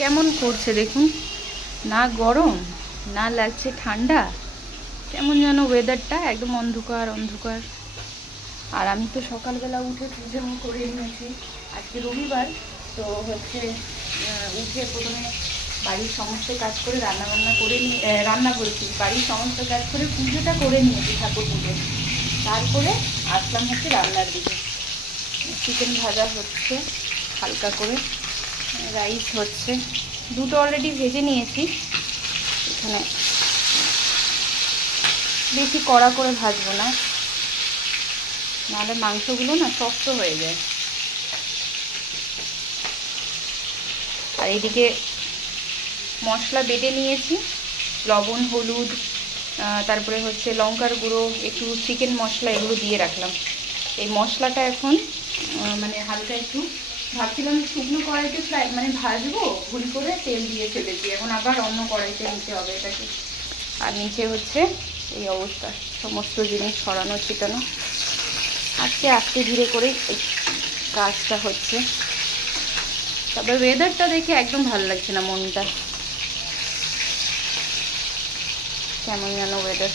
কেমন করছে দেখুন, না গরম না লাগছে ঠান্ডা, কেমন যেন ওয়েদারটা একদম অন্ধকার অন্ধকার। আর আমি তো সকালবেলা উঠে পুজো করে নিয়েছি, আজকে রবিবার। তো হচ্ছে উঠে প্রথমে বাড়ির সমস্ত কাজ করে রান্নাবান্না করে নিয়ে রান্না করেছি, বাড়ির সমস্ত কাজ করে পুজোটা করে নিয়েছি, ঠাকুর পুজো। তারপরে আসলাম হচ্ছে রান্নার দিকে। চিকেন ভাজা হচ্ছে হালকা করে, রাইস হচ্ছে, দুটো অলরেডি ভেজে নিয়েছি। এখানে বেশি কড়া করে ভাজবো না, নাহলে মাংসগুলো না শক্ত হয়ে যায়। আর এইদিকে মশলা বেটে নিয়েছি, লবণ হলুদ তারপরে হচ্ছে লঙ্কার গুঁড়ো, একটু চিকেন মশলা, এগুলো দিয়ে রাখলাম। এই মশলাটা এখন মানে হালকা একটু ভাবছিলাম শুকনো কড়াইতে মানে ভাজবো, ভুল করে তেল দিয়ে ফেলেছি, এখন আবার অন্য কড়াইতে নিতে হবে এটাকে। আর নিচে হচ্ছে এই অবস্থা, সমস্ত জিনিস ছড়ানো ছিটানো। আজকে আস্তে ধীরে করেই এই কাজটা হচ্ছে। তবে ওয়েদারটা দেখে একদম ভালো লাগছে না, মনটা কেমন যেন ওয়েদার।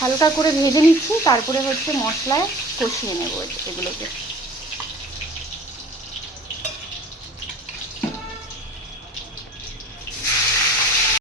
হালকা করে ভেজে নিচ্ছি, তারপরে হচ্ছে মশলায় কষিয়ে নেবো এগুলোকে।